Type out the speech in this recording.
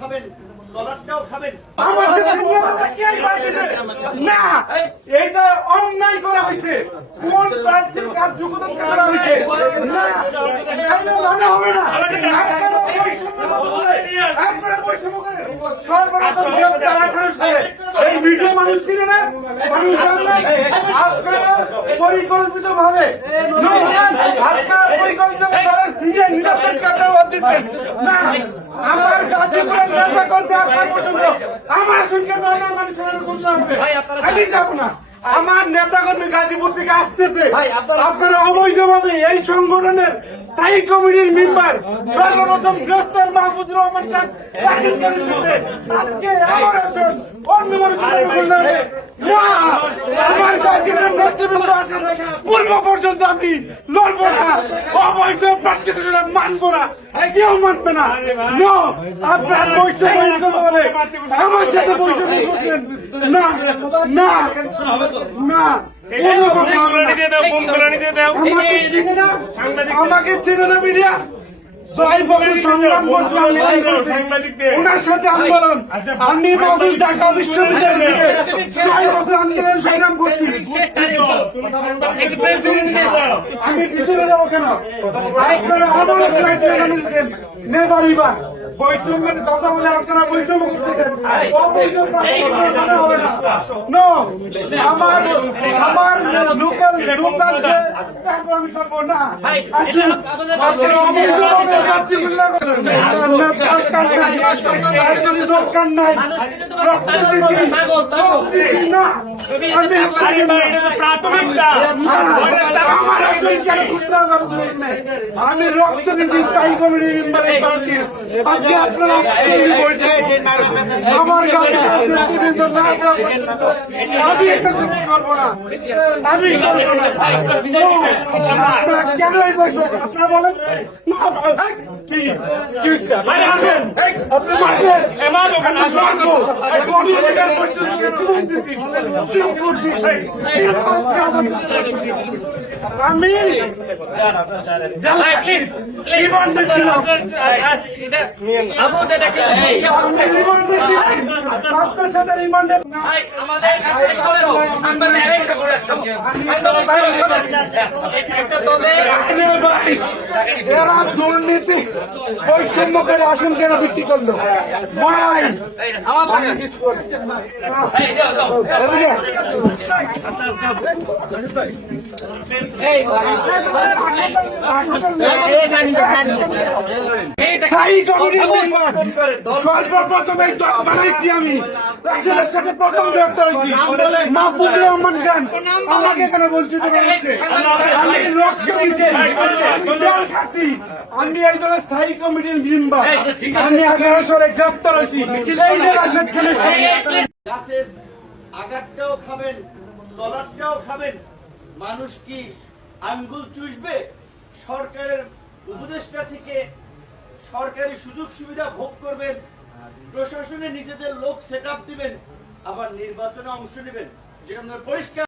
খাবেন, ডলারটাও খাবেন। না, এটা অন্যায় করা হয়েছে। কোন প্রার্থীর কার্যকর করা হয়েছে? না, এটা মানে হবে না। আপনারা বৈষম্য করেন। সর্বপ্রথম 2018 সালে এই ভিডিও মানুষ ছিল না, মানুষ জানবে। আপনারা পরিকল্পিতভাবে আপনার পরিকল্পিতভাবে সিজন নিরাপত্তা বাদ দিচ্ছেন। না, আমার গাজীপুরের নেতা কর্মী আসা পর্যন্ত আমার সঙ্গে নর্মাল মানুষের করতে হবে। আমি যাবো না। আমার নেতা কর্মী গাজীপুর থেকে আসতেছে। আপনারা অবৈধভাবে এই সংগঠনের স্থায়ী কমিটির মেম্বার সর্বপ্রথম গ্রেফতার মাহফুজুর রহমান খান দাখিল করেছে। আজকে আমার একজন অন্য মানুষের করতে হবে। না, আমার গাজীপুরের নেতৃবৃন্দ আসার পূর্ব পর্যন্ত আমি লড়বো না। অবৈধ প্রার্থীদের মানবো না, কেউ মানবে না। আপনার বৈষম্য বলে আমার সাথে বৈষম্য করছেন। না না না, আমাকে চিনে না মিডিয়া। 6 বছর সংগ্রাম করছিলাম ওনার সাথে আন্দোলন। আমি মাহফুজ ঢাকা বিশ্ববিদ্যালয় থেকে 6 বছর আন্দোলন সংগ্রাম করছি। আমি পিছনে যাবো কেন? আপনারা আমার দিয়েছেন নেবার বৈষম্যের কথা বলে আপনারা বৈষম্য করতেছেন। আমার লোকাল আমি সরব না। দরকার নাই, আমি রক্ত দিচ্ছি স্থায়ী কমিটির মেম্বারের পার্টির। আজকে আপনারা আমার আমি এটা করবো না, আমি করবো না। আপনারা কেন এই বৈঠক? আপনারা বলেন কি আপনি মারবেন? আমি রিমান্ডে ছিলাম। আপনার সাথে রিমান্ডে এরা দুর্নীতি বৈষম্যের আসন কেন বিক্রি করলো? ভাই সর্বপ্রথম এই দল বানাইছি আমি। রাশেদের সাথে প্রথম গ্রেফতার হয়েছি মাহফুজুর রহমান খান। আমাকে এখানে বঞ্চিত করেছে। আমি রক্ত দিচ্ছি, আমি এই দলের স্থায়ী কমিটির মেম্বার। আমি 18 সালে গ্রেফতার হয়েছি। গাছের আগারটাও খাবেন, ডলারটাও খাবেন। মানুষ কি আঙ্গুল চুষবে? সরকারের উপদেষ্টা থেকে সরকারি সুযোগ সুবিধা ভোগ করবেন, প্রশাসনে নিজেদের লোক সেট আপ দিবেন, আবার নির্বাচনে অংশ নেবেন, যেখানে পরিষ্কার